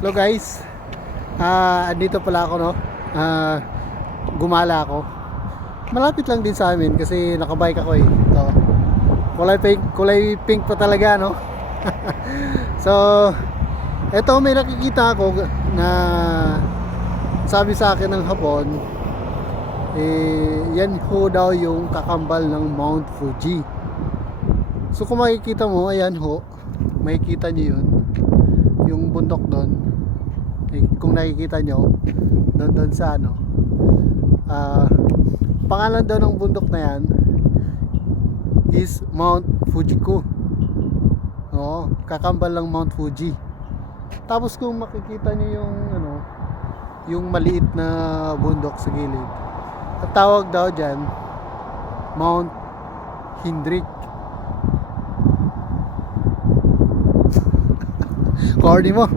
Hello guys, andito pala ako, no. Gumala ako. Malapit lang din sa amin kasi nakabike ako eh. Ito. Kulay pink pa talaga, no. So, eto may nakikita ako na sabi sa akin ng Hapon, yan ho daw yung kakambal ng Mount Fuji. So kung makikita mo, ayan ho, makikita niyo yun, yung bundok doon. Kung nakikita nyo doon sa ano, pangalan daw ng bundok na yan is Mount Fujiku. Oo, kakambal ng Mount Fuji. Tapos kung makikita nyo yung ano, yung maliit na bundok sa gilid, at tawag daw dyan Mount Hindrik. Corny mo.